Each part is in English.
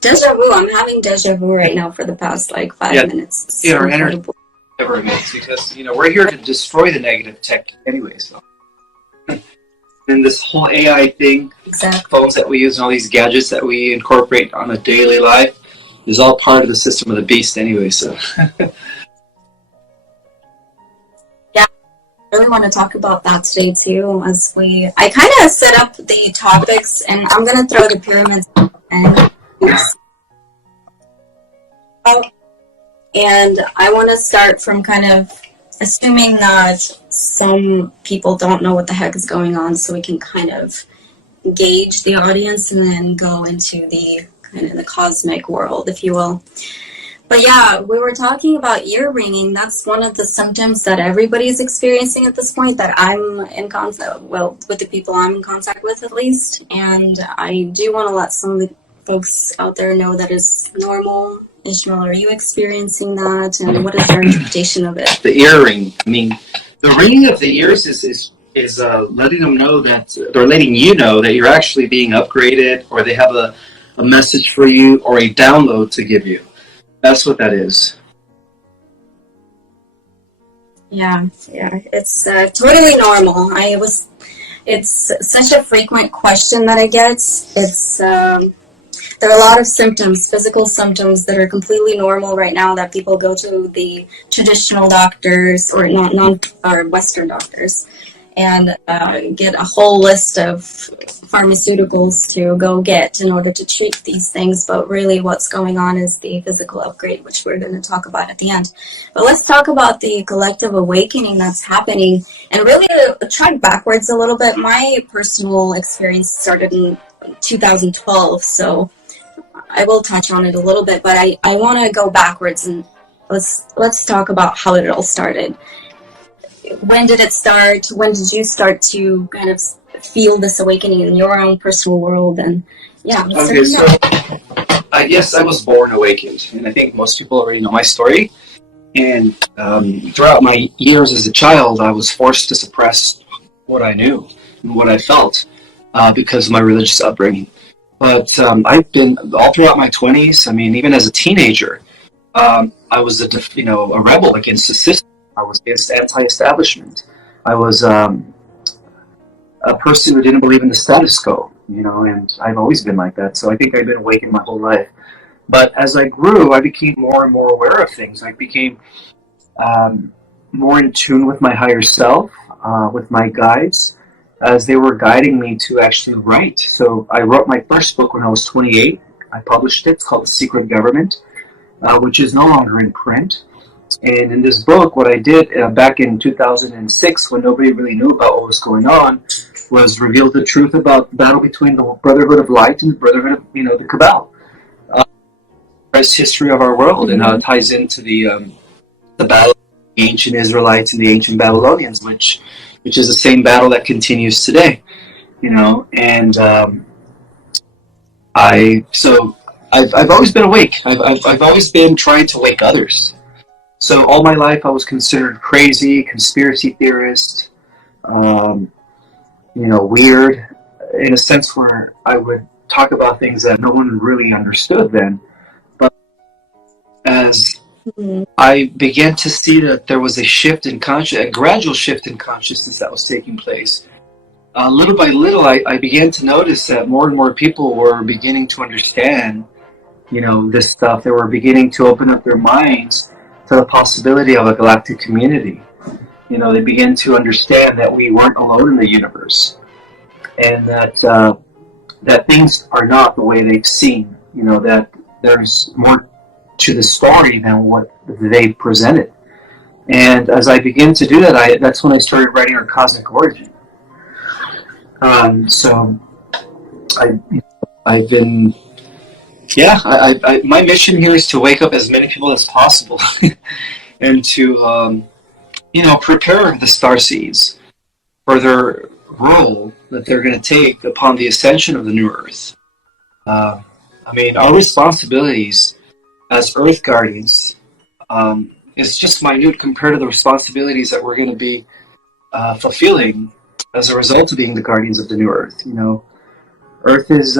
Deja vu. I'm having deja vu right now for the past like 5 minutes. It's so incredible. Never ends because we're here to destroy the negative tech anyway. So, and this whole AI thing, phones that we use, and all these gadgets that we incorporate on a daily life, is all part of the system of the beast anyway. So, yeah, I really want to talk about that today too. I kind of set up the topics, and I'm gonna throw the pyramids and. And I want to start from kind of assuming that some people don't know what the heck is going on, so we can kind of gauge the audience and then go into the kind of the cosmic world, if you will. But yeah, we were talking about ear ringing. That's one of the symptoms that everybody's experiencing at this point, that I'm in contact, well, with the people I'm in contact with at least. And I do want to let some of the folks out there know that it's normal. Ismael, are you experiencing that, and what is your interpretation of it? The ear ring. I mean, the ringing of the ears is letting them know that, or letting you know that you're actually being upgraded, or they have a message for you, or a download to give you. That's what that is. Yeah, it's totally normal. It's such a frequent question that I get. There are a lot of symptoms, physical symptoms, that are completely normal right now, that people go to the traditional doctors or or Western doctors and get a whole list of pharmaceuticals to go get in order to treat these things. But really what's going on is the physical upgrade, which we're going to talk about at the end. But let's talk about the collective awakening that's happening. And really track backwards a little bit. My personal experience started in 2012, so I will touch on it a little bit, but I want to go backwards and let's talk about how it all started. When did it start? When did you start to kind of feel this awakening in your own personal world? And yeah. Okay, so I guess I was born awakened, and I think most people already know my story. And throughout my years as a child, I was forced to suppress what I knew and what I felt because of my religious upbringing. But I've been all throughout my 20s. I mean, even as a teenager, I was a rebel against the system. I was against anti-establishment. I was a person who didn't believe in the status quo, and I've always been like that. So I think I've been awakened my whole life. But as I grew, I became more and more aware of things. I became more in tune with my higher self, with my guides, as they were guiding me to actually write. So I wrote my first book when I was 28. I published it. It's called The Secret Government, which is no longer in print. And in this book, what I did back in 2006, when nobody really knew about what was going on, was reveal the truth about the battle between the Brotherhood of Light and the Brotherhood of, the Cabal. It's history of our world, and how it ties into the battle of the ancient Israelites and the ancient Babylonians, which is the same battle that continues today, and I've always been awake. I've always been trying to wake others. So all my life I was considered crazy, conspiracy theorist, weird, in a sense where I would talk about things that no one really understood then. But as I began to see that there was a gradual shift in consciousness that was taking place. Little by little, I began to notice that more and more people were beginning to understand, this stuff. They were beginning to open up their minds to the possibility of a galactic community. They began to understand that we weren't alone in the universe, and that things are not the way they've seen. That there's more to the story than what they presented. And as I began to do that, that's when I started writing our cosmic origin. So I've been, my mission here is to wake up as many people as possible and to, prepare the starseeds for their role that they're going to take upon the ascension of the new Earth. Our responsibilities as Earth Guardians is just minute compared to the responsibilities that we're going to be fulfilling as a result of being the Guardians of the New Earth. Earth is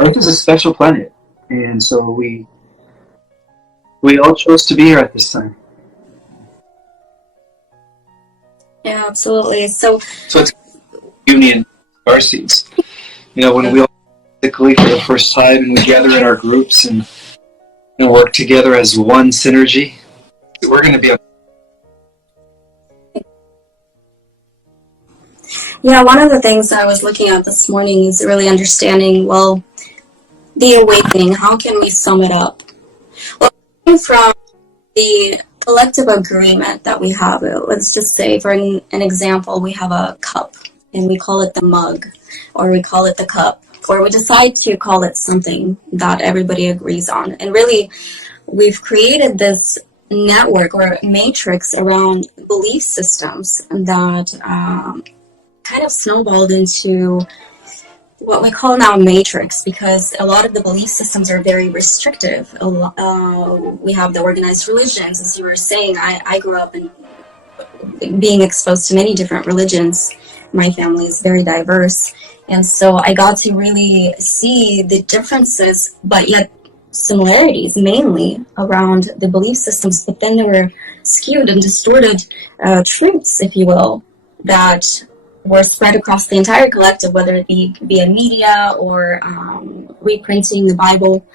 Earth is a special planet, and so we all chose to be here at this time. Yeah, absolutely. So it's union our seeds. When we all physically for the first time and we gather in our groups and work together as one synergy, we're going to be. Yeah, one of the things that I was looking at this morning is really understanding, well, the awakening. How can we sum it up? Well, from the collective agreement that we have, let's just say, for an example, we have a cup and we call it the mug, or we call it the cup, or we decide to call it something that everybody agrees on. And really, we've created this network or matrix around belief systems that kind of snowballed into what we call now matrix, because a lot of the belief systems are very restrictive. We have the organized religions, as you were saying. I grew up in being exposed to many different religions. My family is very diverse, and so I got to really see the differences, but yet similarities, mainly around the belief systems. But then there were skewed and distorted truths, if you will, that were spread across the entire collective, whether it be via media or reprinting the Bible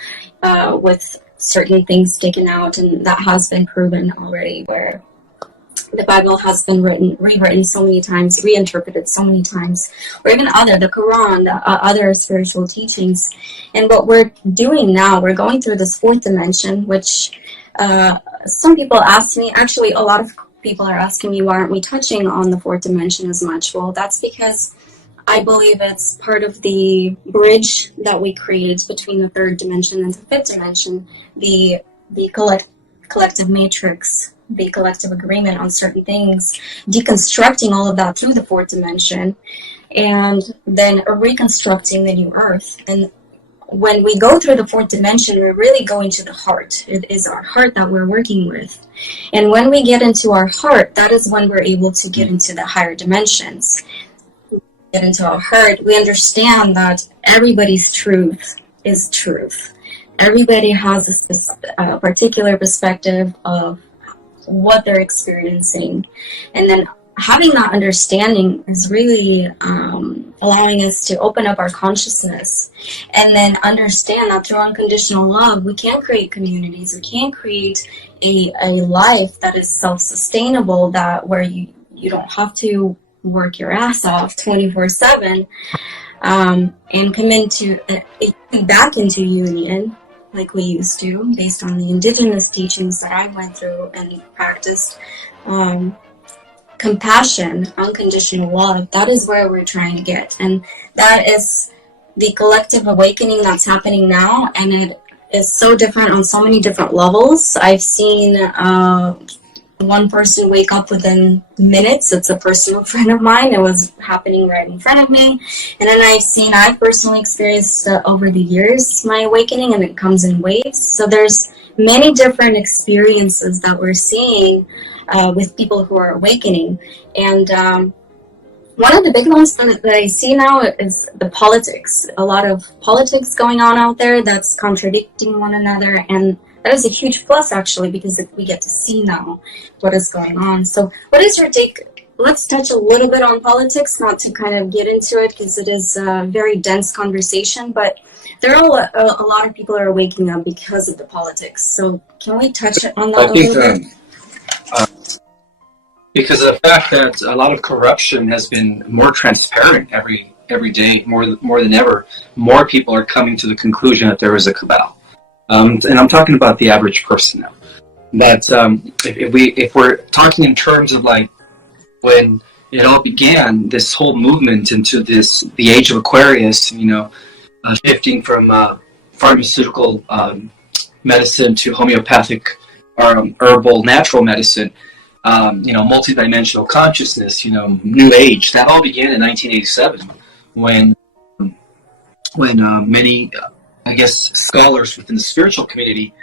with certain things taken out. And that has been proven already, where the Bible has been rewritten so many times, reinterpreted so many times, or even the Quran, other spiritual teachings. And what we're doing now, we're going through this fourth dimension, which some people ask me, actually a lot of people are asking me, why aren't we touching on the fourth dimension as much? Well, that's because I believe it's part of the bridge that we created between the third dimension and the fifth dimension, the collective matrix, the collective agreement on certain things, deconstructing all of that through the fourth dimension, and then reconstructing the new earth. And when we go through the fourth dimension, we're really going to the heart. It is our heart that we're working with. And when we get into our heart, that is when we're able to get into the higher dimensions. Get into our heart, we understand that everybody's truth is truth. Everybody has this particular perspective of what they're experiencing. And then having that understanding is really allowing us to open up our consciousness and then understand that through unconditional love, we can create communities. We can create a life that is self-sustainable, that where you don't have to work your ass off 24/7 and come back into union like we used to, based on the indigenous teachings that I went through and practiced. Compassion, unconditional love, that is where we're trying to get. And that is the collective awakening that's happening now. And it is so different on so many different levels. I've seen one person wake up within minutes. It's a personal friend of mine. It was happening right in front of me. And then I've personally experienced over the years my awakening, and it comes in waves. So there's many different experiences that we're seeing with people who are awakening. And one of the big ones that I see now is the politics. A lot of politics going on out there that's contradicting one another, and that is a huge plus, actually, because we get to see now what is going on. So what is your take? Let's touch a little bit on politics, not to kind of get into it, because it is a very dense conversation, but there are a lot of people are waking up because of the politics. So can we touch on that a little bit? Because of the fact that a lot of corruption has been more transparent every day, more than ever, more people are coming to the conclusion that there is a cabal. And I'm talking about the average person now. But if we're talking in terms of like when it all began, this whole movement into the age of Aquarius, shifting from pharmaceutical medicine to homeopathic herbal natural medicine, multidimensional consciousness, new age, that all began in 1987 when many scholars within the spiritual community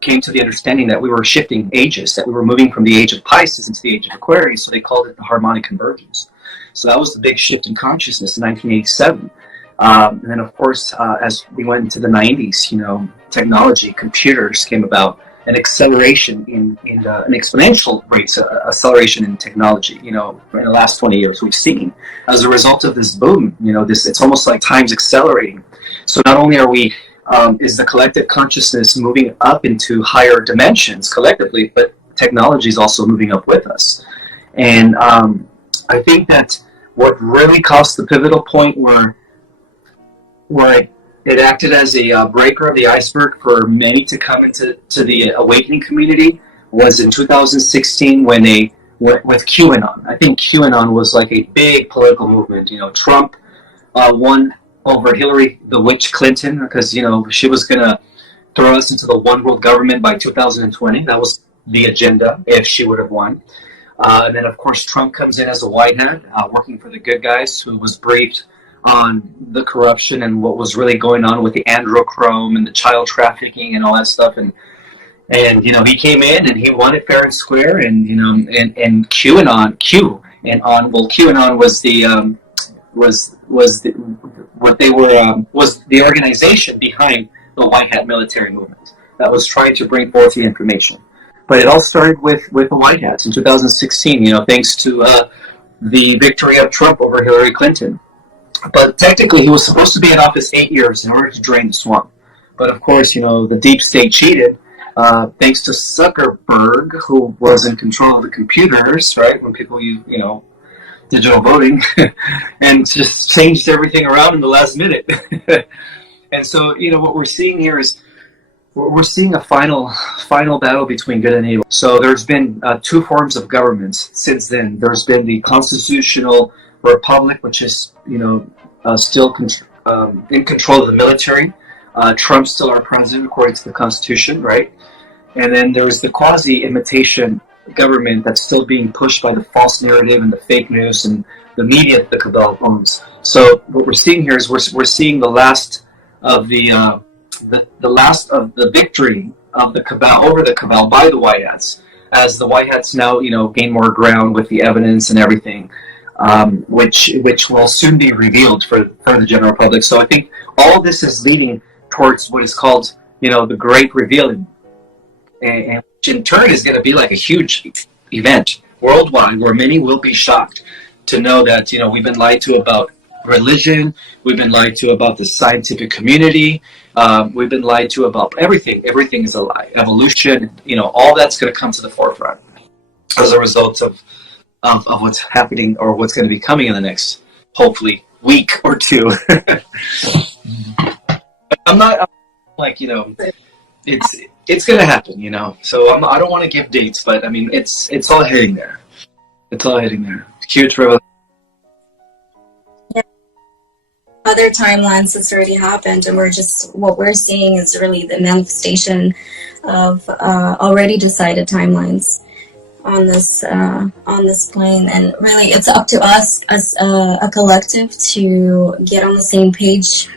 came to the understanding that we were shifting ages, that we were moving from the age of Pisces into the age of Aquarius, so they called it the harmonic convergence. So that was the big shift in consciousness in 1987. And then, of course, as we went into the 90s, technology, computers came about, an acceleration an exponential rates acceleration in technology. In the last 20 years, we've seen as a result of this boom. It's almost like time's accelerating. So not only are we is the collective consciousness moving up into higher dimensions collectively, but technology is also moving up with us. And I think that what really caused the pivotal point where it acted as a breaker of the iceberg for many to come into the awakening community was in 2016 when they went with QAnon. I think QAnon was like a big political movement. Trump won over Hillary the Witch Clinton because she was going to throw us into the one world government by 2020. That was the agenda if she would have won. And then, of course, Trump comes in as a white hat, working for the good guys, who was briefed on the corruption and what was really going on with the androchrome and the child trafficking and all that stuff. And he came in and he won it fair and square. And QAnon was was the organization behind the white hat military movement that was trying to bring forth the information. But it all started with the white hats in 2016. Thanks to the victory of Trump over Hillary Clinton. But technically, he was supposed to be in office 8 years in order to drain the swamp. But of course, the deep state cheated, thanks to Zuckerberg, who was in control of the computers, right? When people use, digital voting, and just changed everything around in the last minute. And so, what we're seeing here is we're seeing a final battle between good and evil. So there's been two forms of governments since then. There's been the constitutional republic, which is still in control of the military. Trump's still our president according to the Constitution, right? And then there's the quasi-imitation government that's still being pushed by the false narrative and the fake news and the media that the cabal owns. So what we're seeing here is we're seeing the last of the last of the victory of the cabal over the cabal by the white hats, as the white hats now gain more ground with the evidence and everything. Which will soon be revealed for the general public. So I think all this is leading towards what is called, the Great Revealing, and which in turn is going to be like a huge event worldwide, where many will be shocked to know that we've been lied to about religion, we've been lied to about the scientific community, we've been lied to about everything. Everything is a lie. Evolution, all that's going to come to the forefront as a result of what's happening or what's going to be coming in the next, hopefully, week or two. I'm not like, it's going to happen, so I don't want to give dates, but I mean, it's all heading there. It's all heading there. Huge revolution. Other timelines that's already happened, and what we're seeing is really the manifestation of already decided timelines on this plane. And really, it's up to us as a collective to get on the same page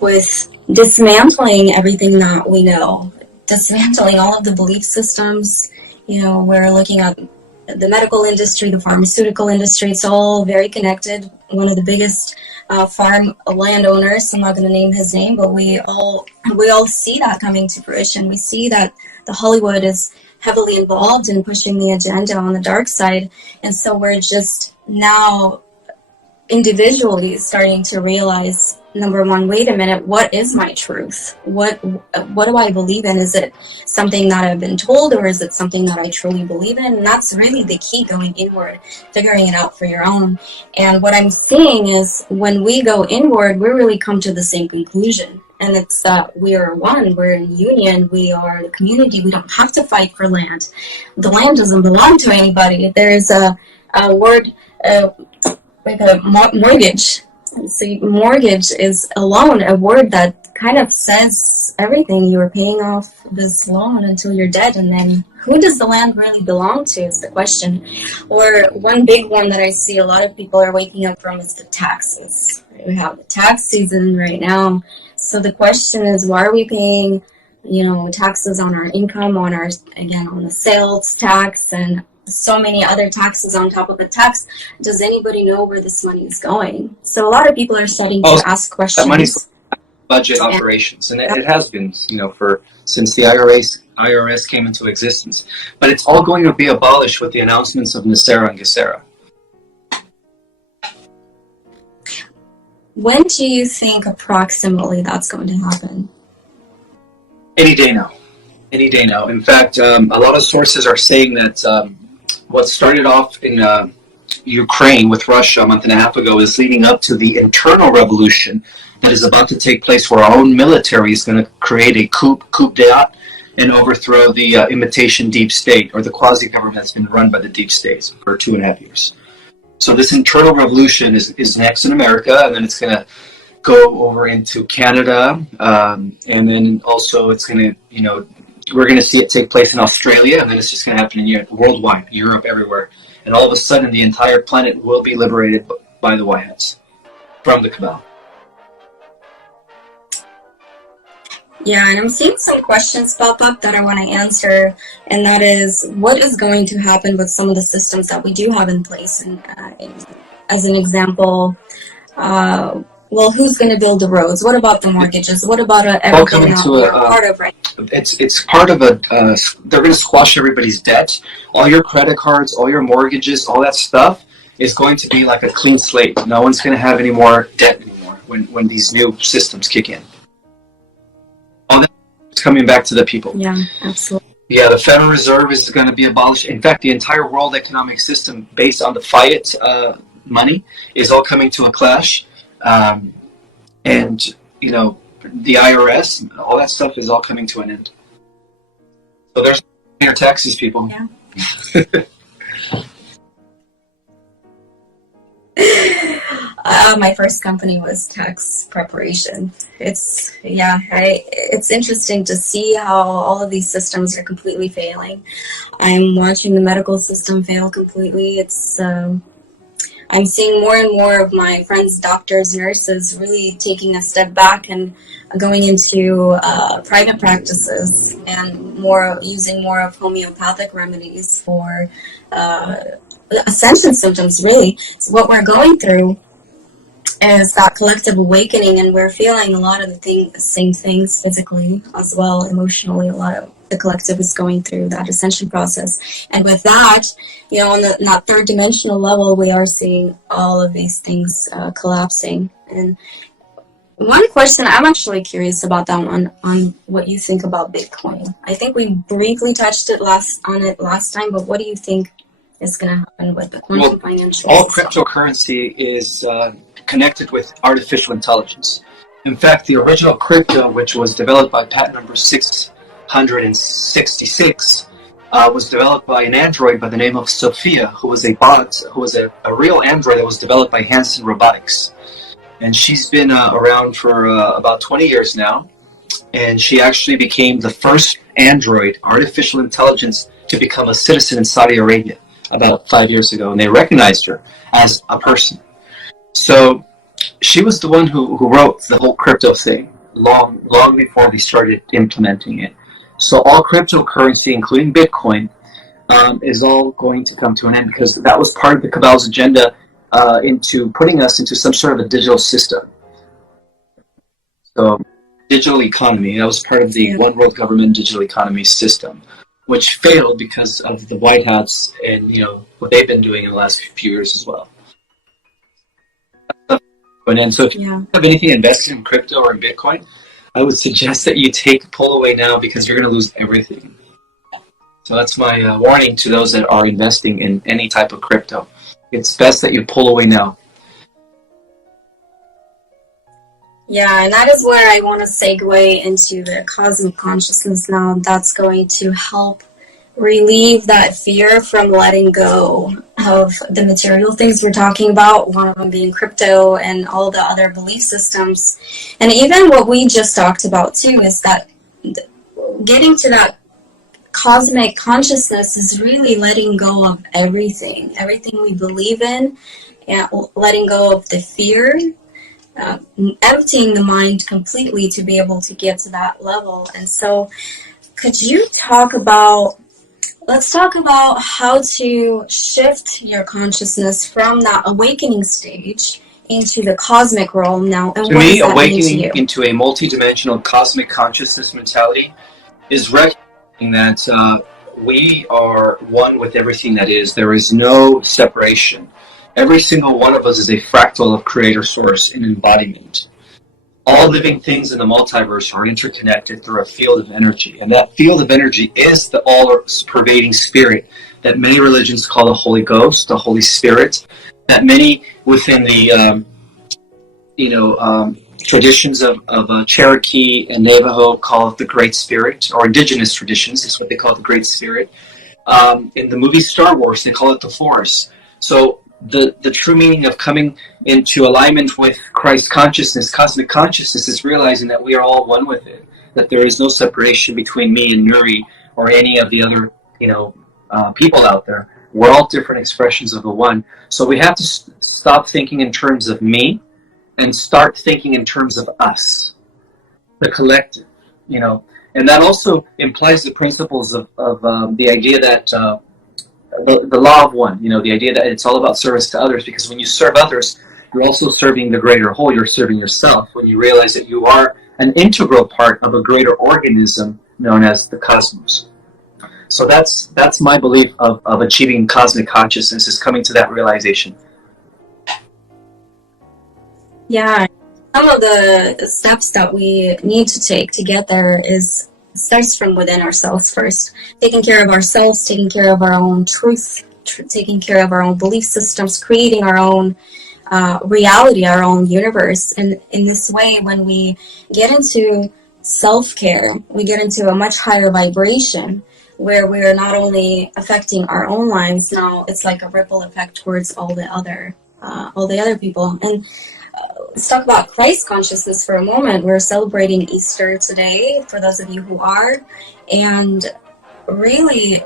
with dismantling everything that we know, dismantling all of the belief systems. We're looking at the medical industry, the pharmaceutical industry. It's all very connected. One of the biggest farm landowners, I'm not going to name his name, but we all see that coming to fruition. We see that the Hollywood is heavily involved in pushing the agenda on the dark side, and so we're just now individually starting to realize, number one, wait a minute, what is my truth? What do I believe in? Is it something that I've been told, or is it something that I truly believe in? And that's really the key, going inward, figuring it out for your own. And what I'm seeing is when we go inward, we really come to the same conclusion. And it's that we are one, we're in union, we are the community, we don't have to fight for land. The land doesn't belong to anybody. There's a word, like a mortgage. See, mortgage is a loan, a word that kind of says everything. You are paying off this loan until you're dead, and then who does the land really belong to is the question. Or one big one that I see a lot of people are waking up from is the taxes. We have the tax season right now. So the question is, why are we paying, taxes on our income, on the sales tax, and so many other taxes on top of the tax. Does anybody know where this money is going? So a lot of people are starting to ask questions. That money's budget operations, and it has been, since the IRS came into existence. But it's all going to be abolished with the announcements of Nisera and Gesera. When do you think approximately that's going to happen? Any day now. Any day now. In fact, a lot of sources are saying that what started off in Ukraine with Russia a month and a half ago is leading up to the internal revolution that is about to take place, where our own military is going to create a coup d'etat and overthrow the imitation deep state, or the quasi-government that's been run by the deep states for 2.5 years. So this internal revolution is next in America, and then it's going to go over into Canada, and then also it's going to, we're going to see it take place in Australia, and then it's just going to happen in worldwide, Europe, everywhere. And all of a sudden, the entire planet will be liberated by the White Hats from the cabal. Yeah, and I'm seeing some questions pop up that I want to answer, and that is, what is going to happen with some of the systems that we do have in place? And as an example, well, who's going to build the roads? What about the mortgages? What about everything that we're part of right now? It's part of they're going to squash everybody's debt. All your credit cards, all your mortgages, all that stuff is going to be like a clean slate. No one's going to have any more debt anymore when these new systems kick in. All that is coming back to the people. Yeah, absolutely. Yeah, the Federal Reserve is going to be abolished. In fact, the entire world economic system based on the fiat money is all coming to a clash. And, the IRS, all that stuff is all coming to an end. So there's your taxes, people. Yeah. My first company was tax preparation. It's interesting to see how all of these systems are completely failing. I'm watching the medical system fail completely. I'm seeing more and more of my friends, doctors, nurses, really taking a step back and going into private practices and using more of homeopathic remedies for ascension symptoms, really. So what we're going through is that collective awakening, and we're feeling a lot of the same things physically as well, emotionally. A lot of the collective is going through that ascension process. And with that, on that third dimensional level, we are seeing all of these things collapsing. And one question, I'm actually curious about that one, on what you think about Bitcoin. I think we briefly touched it last time, but what do you think is going to happen with the quantum financial all system? Cryptocurrency is connected with artificial intelligence. In fact, the original crypto, which was developed by patent number 666, was developed by an android by the name of Sophia, who was a real android that was developed by Hanson Robotics. And she's been around for about 20 years now, and she actually became the first android, artificial intelligence, to become a citizen in Saudi Arabia about 5 years ago, and they recognized her as a person. So she was the one who wrote the whole crypto thing long before they started implementing it. So all cryptocurrency, including Bitcoin, is all going to come to an end, because that was part of the cabal's agenda into putting us into some sort of a digital system. So digital economy, that was part of the one world government digital economy system, which failed because of the White Hats and what they've been doing in the last few years as well. And so if you have anything invested in crypto or in Bitcoin, I would suggest that you pull away now, because you're going to lose everything. So that's my warning to those that are investing in any type of crypto. It's best that you pull away now. Yeah, and that is where I want to segue into the cosmic consciousness now. That's going to help relieve that fear from letting go of the material things we're talking about, one of them being crypto and all the other belief systems. And even what we just talked about too is that getting to that cosmic consciousness is really letting go of everything we believe in, and letting go of the fear, emptying the mind completely to be able to get to that level. And so could you talk about Let's talk about how to shift your consciousness from that awakening stage into the cosmic realm now. And To what does me, that mean to awakening you? into a multidimensional cosmic consciousness mentality is recognizing that we are one with everything that is. There is no separation. Every single one of us is a fractal of creator source and embodiment. All living things in the multiverse are interconnected through a field of energy, and that field of energy is the all-pervading spirit that many religions call the Holy Ghost, the Holy Spirit, that many within the traditions of Cherokee and Navajo call it the Great Spirit, or indigenous traditions is what they call it, the Great Spirit. In the movie Star Wars, they call it the Force. So the true meaning of coming into alignment with Christ consciousness, cosmic consciousness, is realizing that we are all one with it, that there is no separation between me and Nuri or any of the other, people out there. We're all different expressions of the one. So we have to stop thinking in terms of me and start thinking in terms of us, the collective, and that also implies the principles of the idea that the law of one, the idea that it's all about service to others, because when you serve others, you're also serving the greater whole, you're serving yourself, when you realize that you are an integral part of a greater organism known as the cosmos. So that's my belief of achieving cosmic consciousness, is coming to that realization. Yeah, some of the steps that we need to take to get there starts from within ourselves first. Taking care of ourselves, taking care of our own truth, taking care of our own belief systems, creating our own reality, our own universe. And in this way, when we get into self-care, we get into a much higher vibration where we're not only affecting our own lives, now it's like a ripple effect towards all the other people. And let's talk about Christ consciousness for a moment. We're celebrating Easter today, for those of you who are. And really,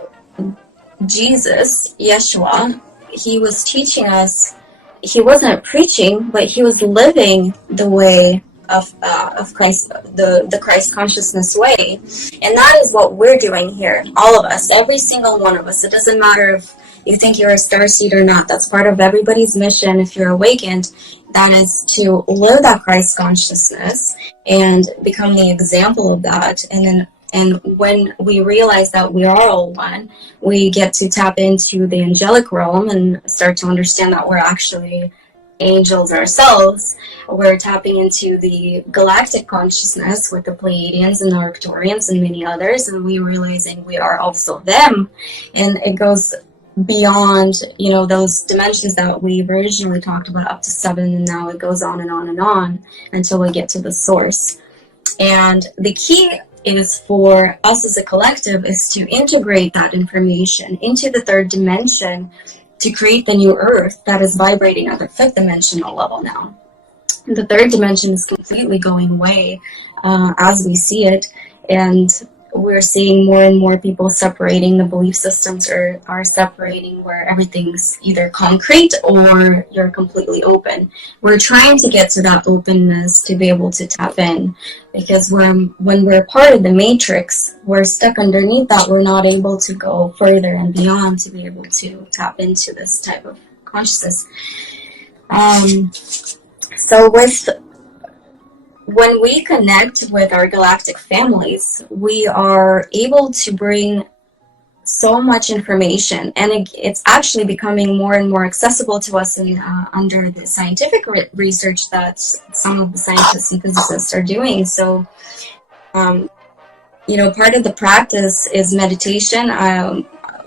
Jesus, Yeshua, he was teaching us. He wasn't preaching, but he was living the way of Christ, the Christ consciousness way. And that is what we're doing here, all of us, every single one of us. It doesn't matter if you think you're a starseed or not. That's part of everybody's mission. If you're awakened, that is to live that Christ consciousness and become the example of that. And when we realize that we are all one, we get to tap into the angelic realm and start to understand that we're actually angels ourselves. We're tapping into the galactic consciousness with the Pleiadians and the Arcturians and many others, and we're realizing we are also them. And it goes beyond, those dimensions that we've originally talked about, up to 7, and now it goes on and on and on until we get to the source. And the key is for us as a collective is to integrate that information into the 3rd dimension to create the new earth that is vibrating at the 5th dimensional level now. The 3rd dimension is completely going away as we see it, and we're seeing more and more people separating. The belief systems are separating, where everything's either concrete or you're completely open. We're trying to get to that openness to be able to tap in, because when we're part of the matrix, we're stuck underneath that. We're not able to go further and beyond to be able to tap into this type of consciousness. So when we connect with our galactic families, we are able to bring so much information, and it's actually becoming more and more accessible to us under the scientific research that some of the scientists and physicists are doing. So, part of the practice is meditation.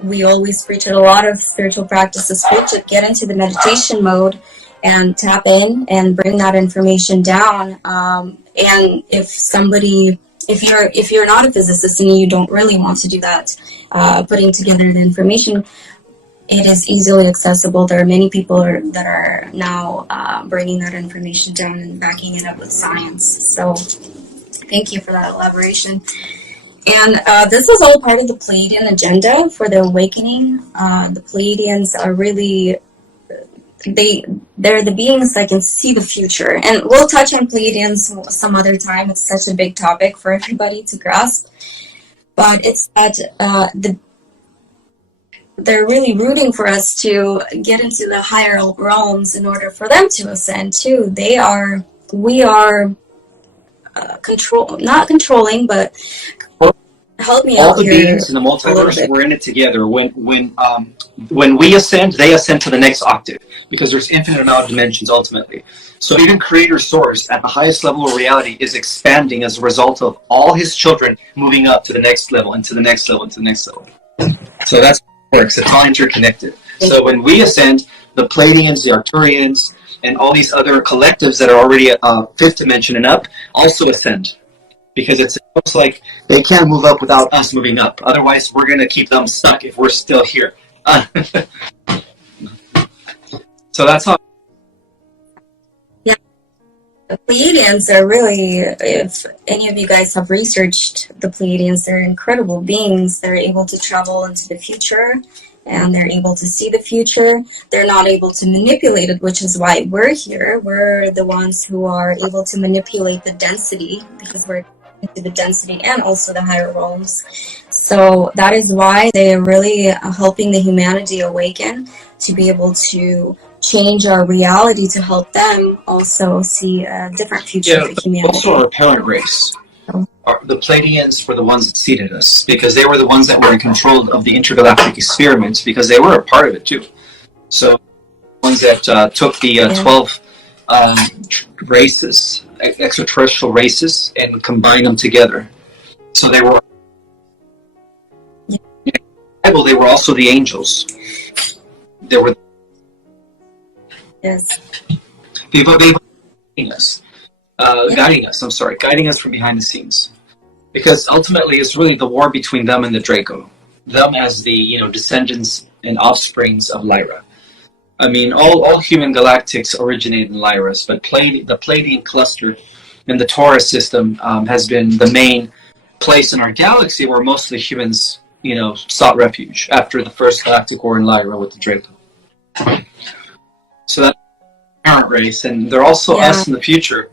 We always preach it. A lot of spiritual practices preach it. Get into the meditation mode and tap in and bring that information down. And if you're not a physicist and you don't really want to do that, putting together the information, it is easily accessible. There are many people that are now bringing that information down and backing it up with science. So thank you for that elaboration. And this is all part of the Pleiadian agenda for the awakening. The Pleiadians are really, they're the beings that can see the future. And we'll touch on Pleiadians some other time. It's such a big topic for everybody to grasp. But it's that they're really rooting for us to get into the higher realms in order for them to ascend too. We are not controlling, but help me All out the here beings in the a little multiverse, bit. we're in it together. When we ascend, they ascend to the next octave because there's infinite amount of dimensions ultimately. So even Creator Source at the highest level of reality is expanding as a result of all his children moving up to the next level and to the next level and to the next level. So that's how it works. It's all interconnected. So when we ascend, the Pleiadians, the Arcturians, and all these other collectives that are already at fifth dimension and up also ascend. Because it's almost like they can't move up without us moving up. Otherwise, we're going to keep them stuck if we're still here. So that's how. Yeah, the Pleiadians are really, if any of you guys have researched the Pleiadians, they're incredible beings. They're able to travel into the future and they're able to see the future. They're not able to manipulate it, which is why we're here. We're the ones who are able to manipulate the density because we're into the density and also the higher realms. So that is why they are really helping the humanity awaken to be able to change our reality to help them also see a different future for humanity. Also our parent race. The Pleiadians were the ones that seeded us because they were the ones that were in control of the intergalactic experiments because they were a part of it too. So the ones that took the 12 races, extraterrestrial races, and combined them together. So they were. In the Bible, they were also the angels. They were. Yes. They were guiding us. Guiding us from behind the scenes. Because ultimately, it's really the war between them and the Draco. Them as the descendants and offsprings of Lyra. I mean, all human galactics originate in Lyras, but the Pleiadian cluster in the Taurus system has been the main place in our galaxy where most of the humans, sought refuge after the first galactic war in Lyra with the Draco. So that's the parent race, and they're also us in the future,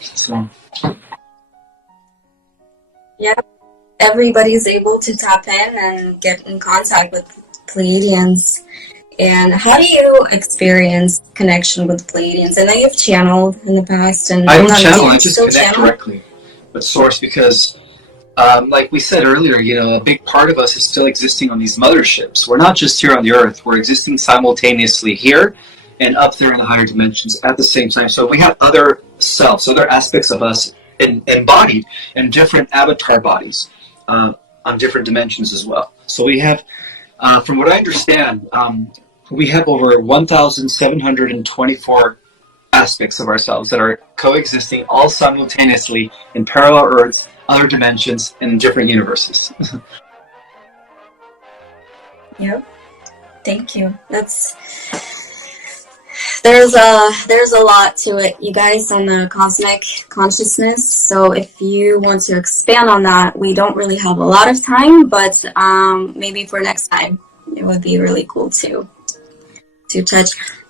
So. Yeah, everybody's able to tap in and get in contact with Pleiadians. And how do you experience connection with Pleiadians? I know you've channeled in the past, and I don't channel. I just connect directly with Source because, like we said earlier, a big part of us is still existing on these motherships. We're not just here on the Earth. We're existing simultaneously here and up there in the higher dimensions at the same time. So we have other selves, other aspects of us embodied in different avatar bodies on different dimensions as well. So we have, from what I understand, we have over 1,724 aspects of ourselves that are coexisting all simultaneously in parallel Earths, other dimensions, and different universes. Yep. Thank you. There's a lot to it, you guys, on the cosmic consciousness. So if you want to expand on that, we don't really have a lot of time, but maybe for next time, it would be really cool to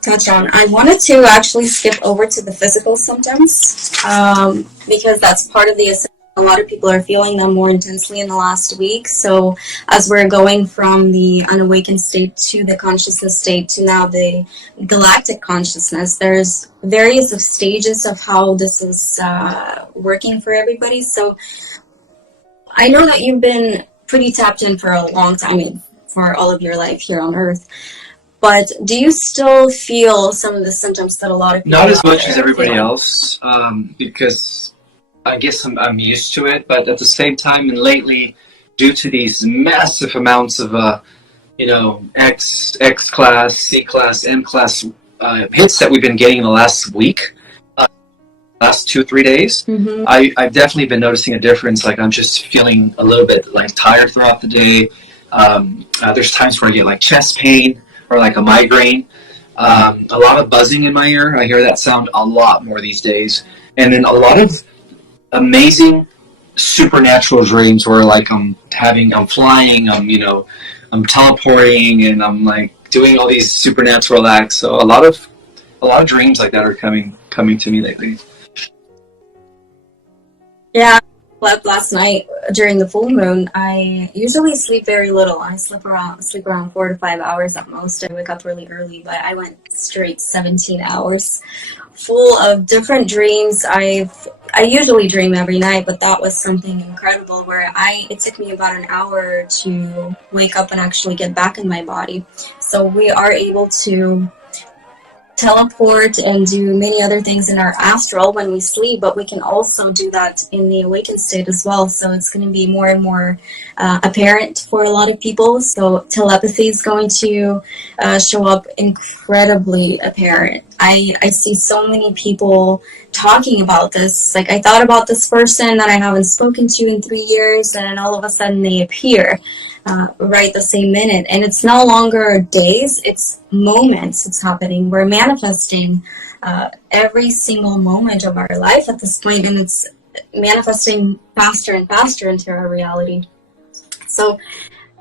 touch on. I wanted to actually skip over to the physical symptoms because that's part of the. A lot of people are feeling them more intensely in the last week. So as we're going from the unawakened state to the consciousness state to now the galactic consciousness, there's various stages of how this is working for everybody. So I know that you've been pretty tapped in for a long time, for all of your life here on Earth. But do you still feel some of the symptoms that a lot of people not as much as everybody else, because I guess I'm used to it, but at the same time, and lately, due to these massive amounts of, X class, C class, M class hits that we've been getting in the last week, last 2-3 days, I've definitely been noticing a difference. Like I'm just feeling a little bit like tired throughout the day. There's times where I get like chest pain or like a migraine. A lot of buzzing in my ear. I hear that sound a lot more these days, and then a lot of amazing supernatural dreams where like I'm flying, I'm teleporting, and I'm like doing all these supernatural acts. So a lot of dreams like that are coming to me lately. Yeah, slept last night during the full moon. I usually sleep very little. I sleep around 4 to 5 hours at most. I wake up really early, but I went straight 17 hours, full of different dreams. I usually dream every night, but that was something incredible where it took me about an hour to wake up and actually get back in my body. So we are able to teleport and do many other things in our astral when we sleep, but we can also do that in the awakened state as well. So it's going to be more and more apparent for a lot of people. So telepathy is going to show up incredibly apparent. I see so many people talking about this. Like, I thought about this person that I haven't spoken to in 3 years, and all of a sudden they appear right the same minute. And it's no longer days, it's moments. It's happening. We're manifesting every single moment of our life at this point, and it's manifesting faster and faster into our reality. So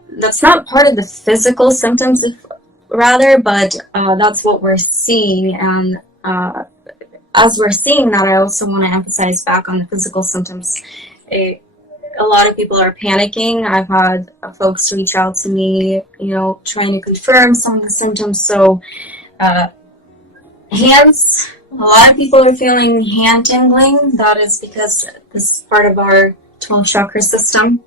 that's not part of the physical symptoms, rather, but that's what we're seeing. And as we're seeing that, I also want to emphasize back on the physical symptoms. A lot of people are panicking. I've had folks reach out to me, trying to confirm some of the symptoms. So hands, a lot of people are feeling hand tingling. That is because this is part of our 12 chakra system.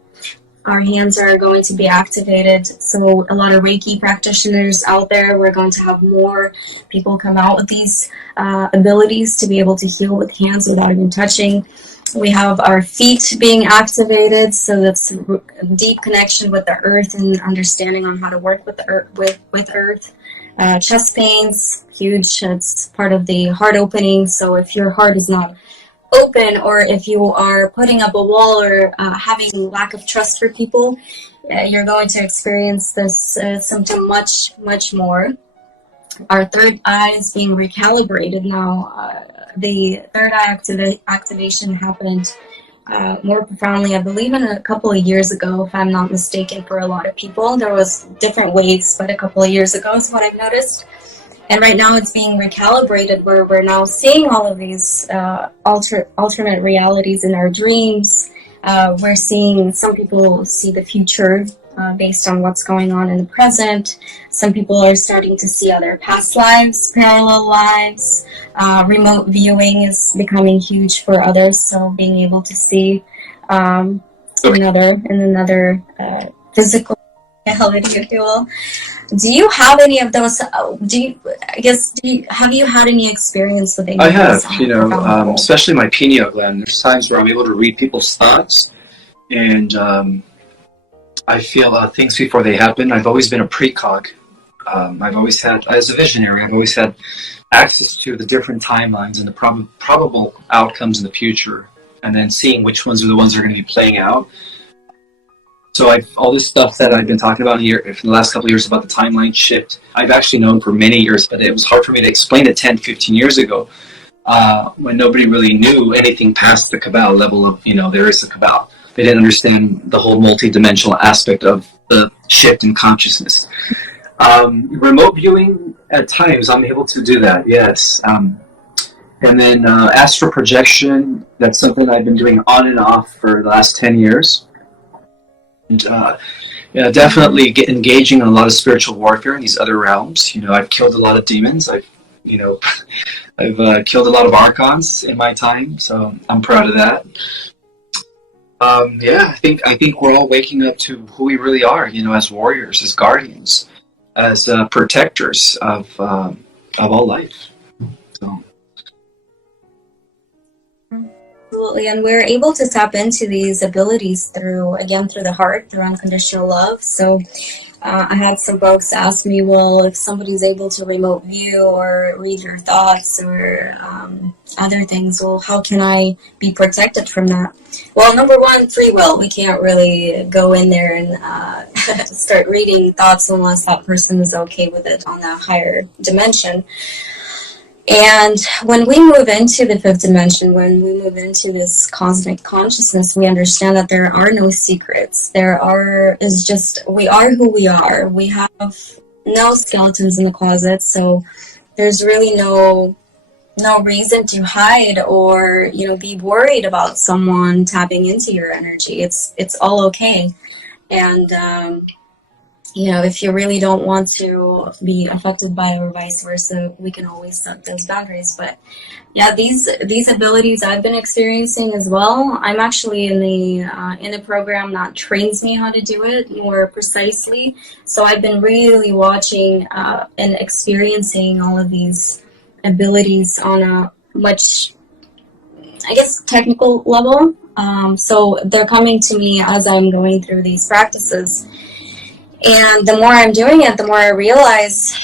Our hands are going to be activated. So a lot of Reiki practitioners out there, we're going to have more people come out with these abilities to be able to heal with hands without even touching. We have our feet being activated, so that's a deep connection with the earth and understanding on how to work with the earth, with earth. Chest pains, huge. It's part of the heart opening. So if your heart is not open, or if you are putting up a wall or having lack of trust for people, you're going to experience this symptom much, much more. Our third eye is being recalibrated now. The third eye activation happened more profoundly, I believe, in a couple of years ago, if I'm not mistaken, for a lot of people. There was different waves, but a couple of years ago is what I've noticed. And right now it's being recalibrated, where we're now seeing all of these alternate realities in our dreams. We're seeing, some people see the future based on what's going on in the present. Some people are starting to see other past lives, parallel lives. Remote viewing is becoming huge for others, so being able to see another physical reality, if you will. Do you have any of those? Have you had any experience with any? I have, especially my pineal gland. There's times where I'm able to read people's thoughts, and I feel things before they happen. I've always been a precog. I've always had, as a visionary, I've always had access to the different timelines and the probable outcomes in the future, and then seeing which ones are the ones that are going to be playing out. So all this stuff that I've been talking about here for the last couple of years about the timeline shift, I've actually known for many years, but it was hard for me to explain it 10, 15 years ago, when nobody really knew anything past the Kabbalah level of, there is a Kabbalah. They didn't understand the whole multi-dimensional aspect of the shift in consciousness. Remote viewing, at times, I'm able to do that, yes. And then astral projection, that's something I've been doing on and off for the last 10 years. And definitely engaging in a lot of spiritual warfare in these other realms. I've killed a lot of demons. I've killed a lot of archons in my time, so I'm proud of that. I think we're all waking up to who we really are, as warriors, as guardians, as protectors of all life. So. Absolutely, and we're able to tap into these abilities through the heart, through unconditional love. So I had some folks ask me, well, if somebody's able to remote view or read your thoughts or other things, well, how can I be protected from that? Well, number one, free will. We can't really go in there and start reading thoughts unless that person is okay with it on that higher dimension. And when we move into the fifth dimension, when we move into this cosmic consciousness, we understand that there are no secrets. We are who we are. We have no skeletons in the closet, so there's really no no reason to hide or, you know, be worried about someone tapping into your energy. It's all okay. And you know, if you really don't want to be affected by it or vice versa, we can always set those boundaries. But yeah, these abilities I've been experiencing as well. I'm actually in a program that trains me how to do it more precisely. So I've been really watching and experiencing all of these abilities on a much, I guess, technical level. So they're coming to me as I'm going through these practices. And the more I'm doing it, the more I realize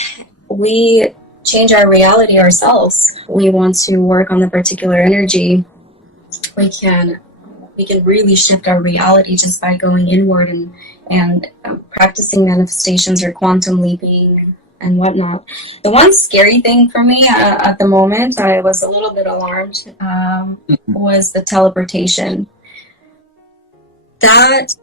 we change our reality ourselves. We want to work on the particular energy. We can really shift our reality just by going inward and practicing manifestations or quantum leaping and whatnot. The one scary thing for me at the moment, I was a little bit alarmed, was the teleportation. That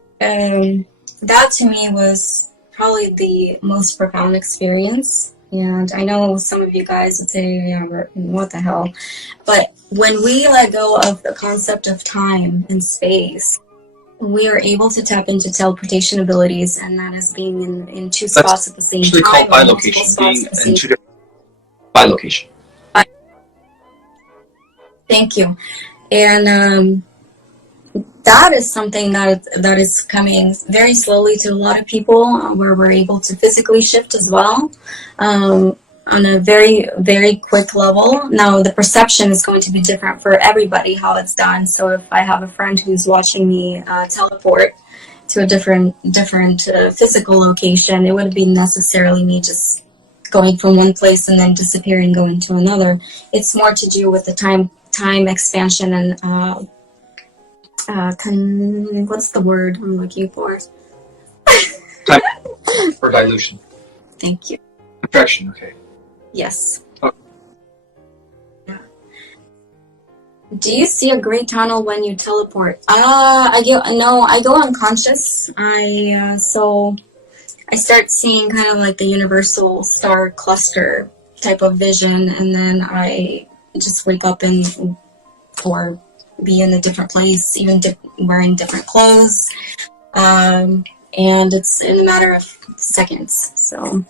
to me was probably the most profound experience. And I know some of you guys would say, yeah, what the hell? But when we let go of the concept of time and space, we are able to tap into teleportation abilities, and that is being in two spots at the same time. Called bilocation, being in two different bilocation. Thank you. And that is something that is coming very slowly to a lot of people, where we're able to physically shift as well, on a very, very quick level. Now, the perception is going to be different for everybody, how it's done. So if I have a friend who's watching me teleport to a different physical location, it wouldn't be necessarily me just going from one place and then disappearing, going to another. It's more to do with the time expansion and what's the word I'm looking for? Time for dilution. Thank you. Contraction, okay. Yes. Okay. Do you see a gray tunnel when you teleport? I go unconscious. So I start seeing kind of like the universal star cluster type of vision, and then I just wake up or be in a different place, even wearing different clothes, and it's in a matter of seconds. So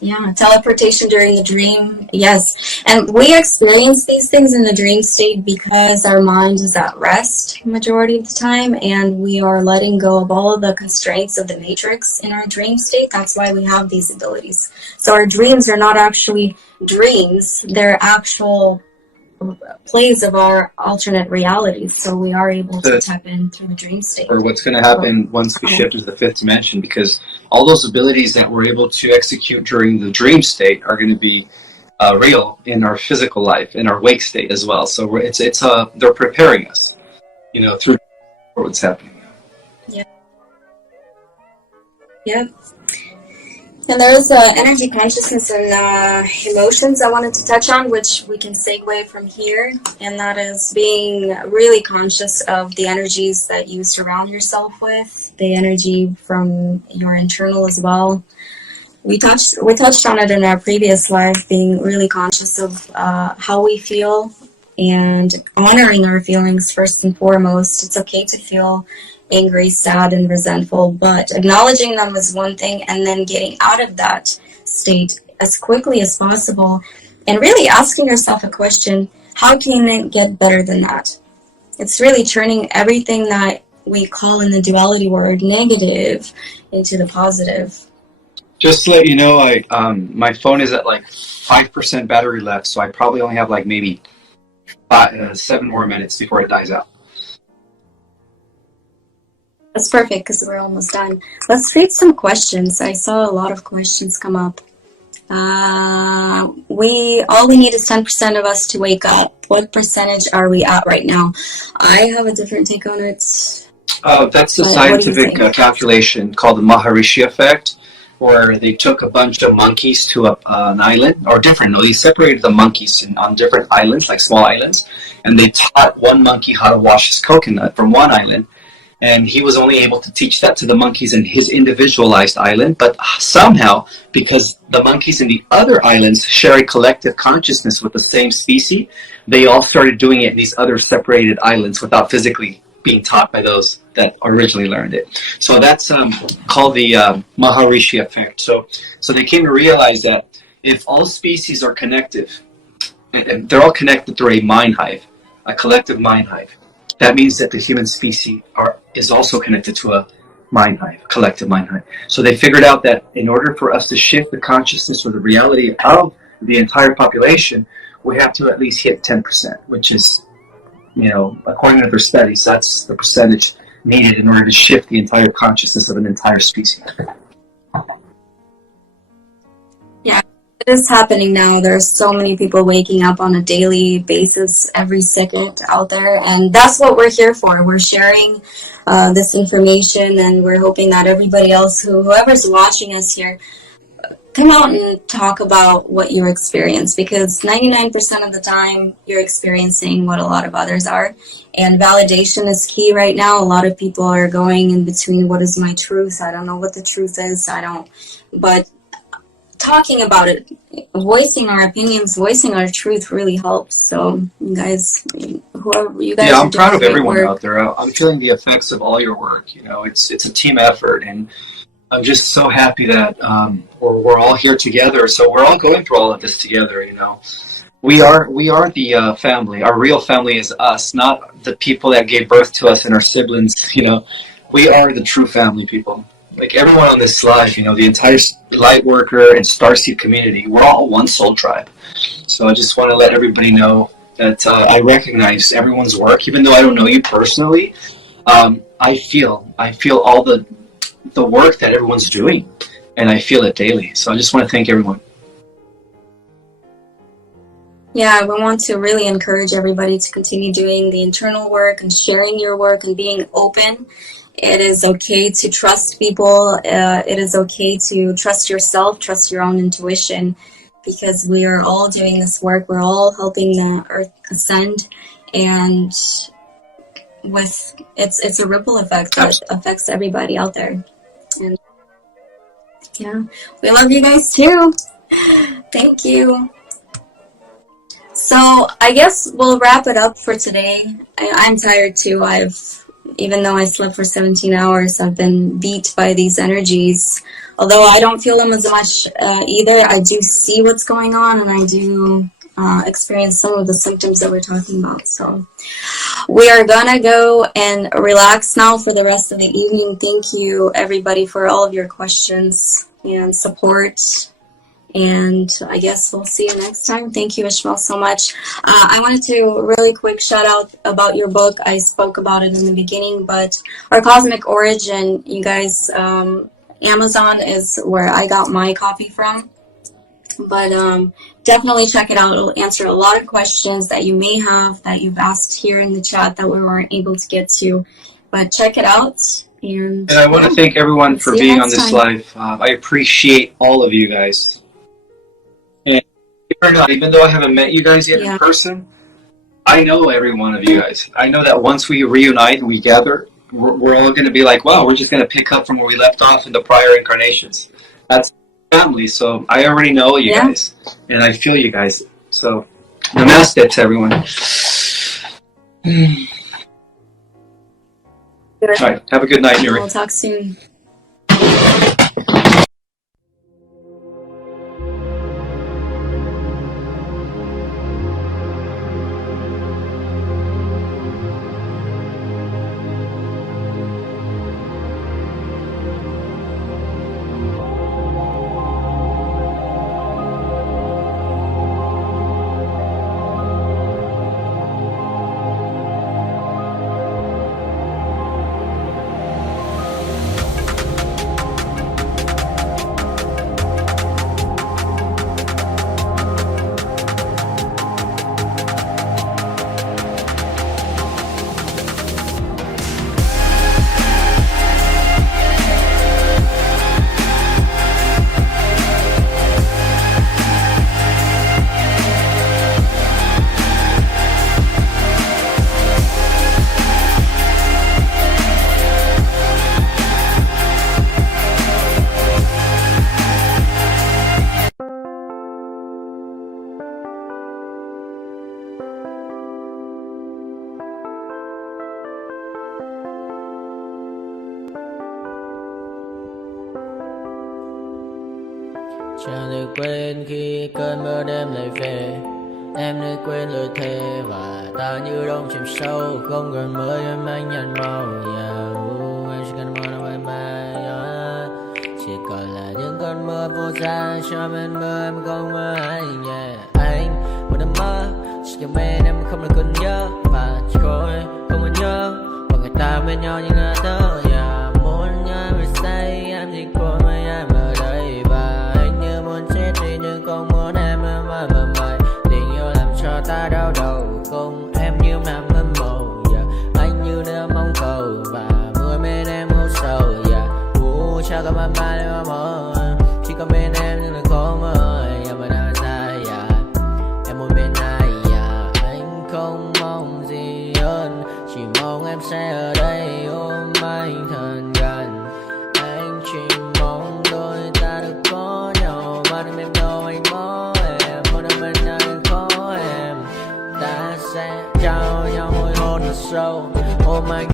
yeah, teleportation during the dream, yes. And we experience these things in the dream state because our mind is at rest majority of the time, and we are letting go of all of the constraints of the matrix in our dream state. That's why we have these abilities. So our dreams are not actually dreams, they're actual plays of our alternate realities, so we are able to tap in through the dream state. Or what's going to happen once we shift into the fifth dimension, because all those abilities that we're able to execute during the dream state are going to be real in our physical life, in our wake state as well. So they're preparing us, through what's happening. Yeah. Yeah. And there's energy consciousness and emotions I wanted to touch on, which we can segue from here, and that is being really conscious of the energies that you surround yourself with, the energy from your internal as well. We touched on it in our previous live, being really conscious of how we feel and honoring our feelings first and foremost. It's okay to feel angry, sad, and resentful, but acknowledging them is one thing, and then getting out of that state as quickly as possible and really asking yourself a question: how can it get better than that? It's really turning everything that we call in the duality word negative into the positive. Just to let you know, my phone is at like 5% battery left, so I probably only have like maybe 7 more minutes before it dies out. That's perfect, because we're almost done. Let's read some questions. I saw a lot of questions come up. All we need is 10% of us to wake up. What percentage are we at right now? I have a different take on it. That's a scientific calculation called the Maharishi effect, where they took a bunch of monkeys to an island, or they separated the monkeys on different islands, like small islands, and they taught one monkey how to wash his coconut from one island. And he was only able to teach that to the monkeys in his individualized island, but somehow, because the monkeys in the other islands share a collective consciousness with the same species, they all started doing it in these other separated islands without physically being taught by those that originally learned it. So that's called the Maharishi effect. So they came to realize that if all species are connected, and they're all connected through a mind hive, a collective mind hive, that means that the human species is also connected to a mind hive, a collective mind hive. So they figured out that in order for us to shift the consciousness or the reality of the entire population, we have to at least hit 10%, which is, according to their studies, that's the percentage needed in order to shift the entire consciousness of an entire species. Yeah, it is happening now. There's so many people waking up on a daily basis, every second out there, and that's what we're here for. We're sharing this information, and we're hoping that everybody else, whoever's watching us here, come out and talk about what you experience, because 99% of the time you're experiencing what a lot of others are, and validation is key right now. A lot of people are going in between, what is my truth? I don't know what the truth is. But talking about it, voicing our opinions, voicing our truth really helps. So you guys, whoever you guys, I'm proud of everyone out there. I'm feeling the effects of all your work. It's a team effort, and I'm just so happy that we're all here together. So we're all going through all of this together. We are the family. Our real family is us, not the people that gave birth to us and our siblings. We are the true family, people. Like everyone on this live, the entire Lightworker and Starseed community, we're all one soul tribe. So I just want to let everybody know that I recognize everyone's work, even though I don't know you personally. I feel all the work that everyone's doing, and I feel it daily. So I just want to thank everyone. Yeah, we want to really encourage everybody to continue doing the internal work and sharing your work and being open. It is okay to trust people. It is okay to trust yourself, trust your own intuition, because we are all doing this work. We're all helping the earth ascend, and it's a ripple effect that affects everybody out there. And yeah, we love you guys too. Thank you. So I guess we'll wrap it up for today. I'm tired too. Even though I slept for 17 hours, I've been beat by these energies. Although I don't feel them as much either, I do see what's going on, and I do experience some of the symptoms that we're talking about. So we are gonna go and relax now for the rest of the evening. Thank you, everybody, for all of your questions and support. And I guess we'll see you next time. Thank you, Ismael, so much. I wanted to really quick shout out about your book. I spoke about it in the beginning, but Our Cosmic Origin, you guys, Amazon is where I got my copy from. But definitely check it out. It'll answer a lot of questions that you may have, that you've asked here in the chat that we weren't able to get to. But check it out. And I want to thank everyone for being on this live. I appreciate all of you guys. And even though I haven't met you guys yet in person, I know every one of you guys. I know that once we reunite and we gather, we're all going to be like, wow, we're just going to pick up from where we left off in the prior incarnations. That's family. So I already know you guys, and I feel you guys. So namaste to everyone. All right, have a good night, Nuri. We'll talk soon. Chẳng thể quên khi cơn mưa đêm lại về. Em nơi quên lời thề và ta như đông chìm sâu. Không còn mơ em anh nhạt màu. Em chỉ cần mơ bye bye. Chỉ còn là những cơn mưa vô giá. Cho bên mơ em không mơ anh. Anh một đêm mơ chỉ cần bên em không được còn nhớ. Và chỉ có em không còn nhớ. Và người ta bên nhau như ngã tớ. Muốn nhớ về say em chỉ có mấy em ở đây. Và anh như muốn chết đi nhưng không muốn em mãi mãi. Tình yêu làm cho ta đau đầu. Không em như mà mơ mộng. Anh như nơi mong cầu. Và mưa bên em hôn sầu. Chào các bạn ba để mơ. Chỉ có bên em nhưng là khó mơ. Em vẫn đang dài. Em muốn bên ai. Anh không mong gì hơn. Chỉ mong em sẽ ở đây ôm anh thật gần. Anh chỉ mong đôi ta được có nhau. Mà đừng em đâu anh có em. Một đêm bên anh có em. Ta sẽ trao nhau môi hôn thật sâu. Ôm anh.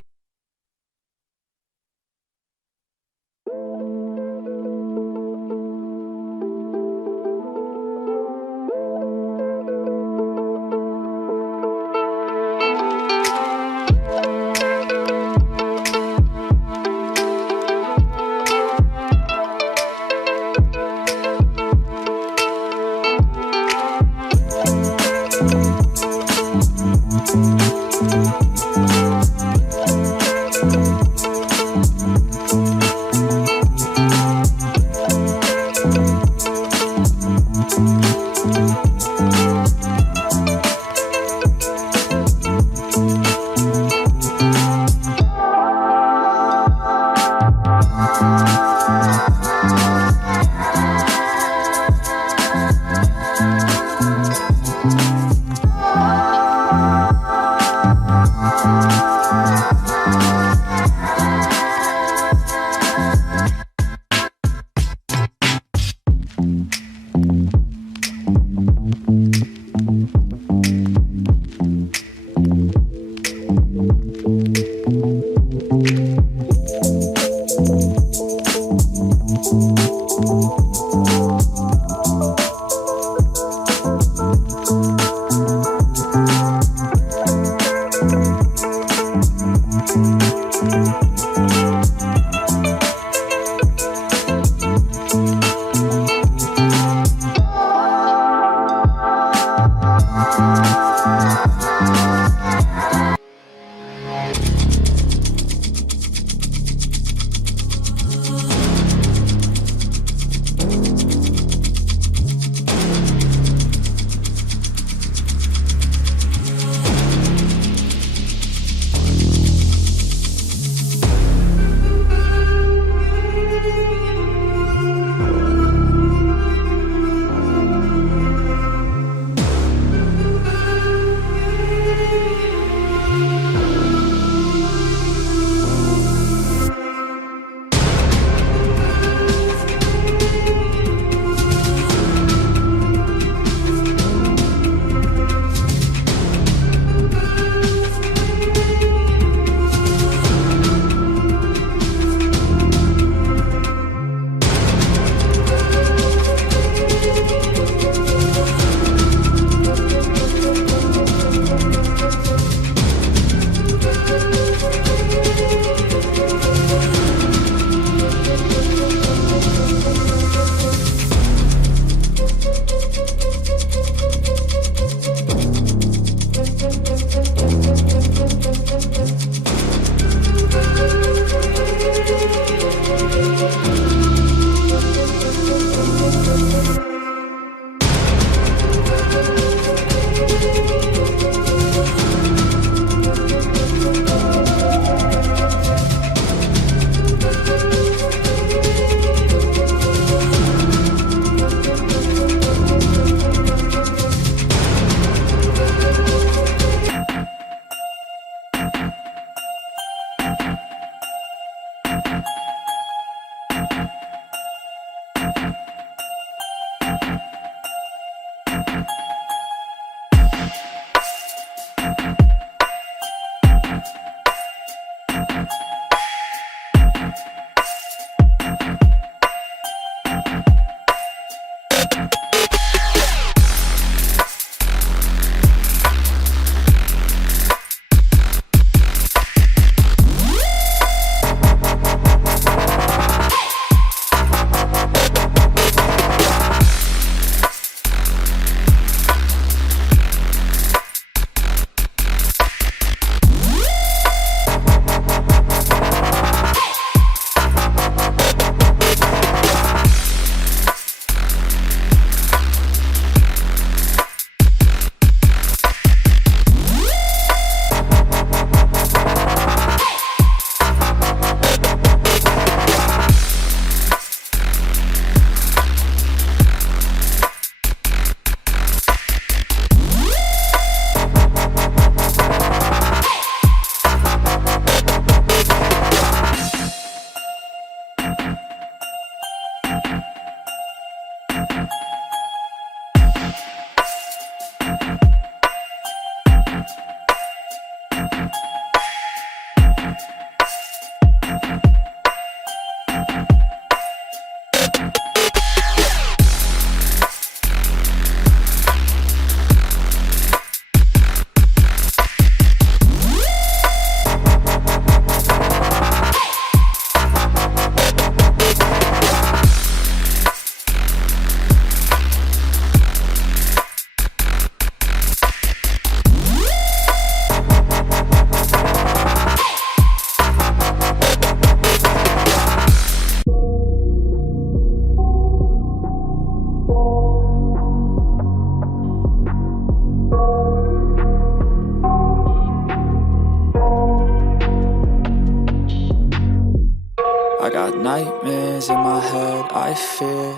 got nightmares in my head, I fear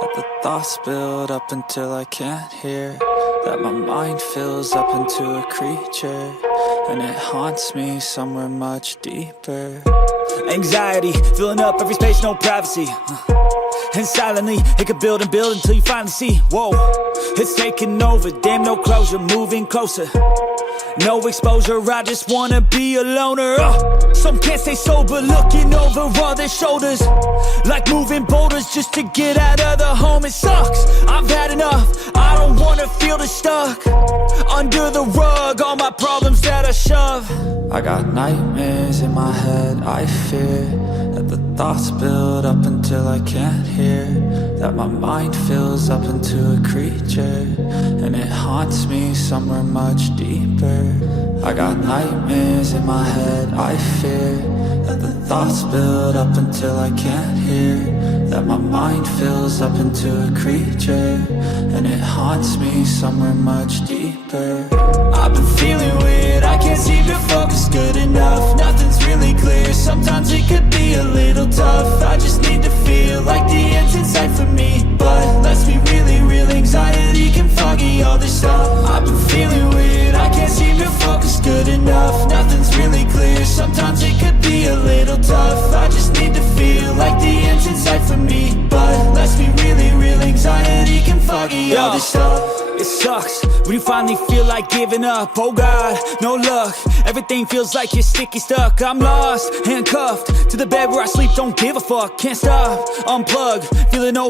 that the thoughts build up until I can't hear, that my mind fills up into a creature, and it haunts me somewhere much deeper. Anxiety, filling up every space, no privacy. And silently, it could build and build until you finally see, whoa, it's taking over, damn no closure, moving closer. No exposure, I just wanna be a loner. Some can't stay sober, looking over all their shoulders, like moving boulders just to get out of the home. It sucks, I've had enough, I don't wanna feel the stuck under the rug, all my problems that I shove. I got nightmares in my head, I fear that the thoughts build up until I can't hear, that my mind fills up into a creature, and it haunts me somewhere much deeper. I got nightmares in my head, I fear that the thoughts build up until I can't hear, that my mind fills up into a creature, and it haunts me somewhere much deeper. I've been feeling weird, I can't seem to focus good enough. Nothing's really clear, sometimes it could be a little tough. I just need to feel like the end's in sight for me, but let's be really real, anxiety can foggy all this stuff. I've been feeling weird, I can't seem to focus good enough. Nothing's really clear, sometimes it could be a little tough. I just need to feel like the end's in sight for me, but let's be really real, anxiety can foggy all this stuff. It sucks when you finally feel like giving up. Oh God, no luck, everything feels like you're sticky stuck. I'm lost, handcuffed to the bed where I sleep, don't give a fuck. Can't stop, unplug, feeling over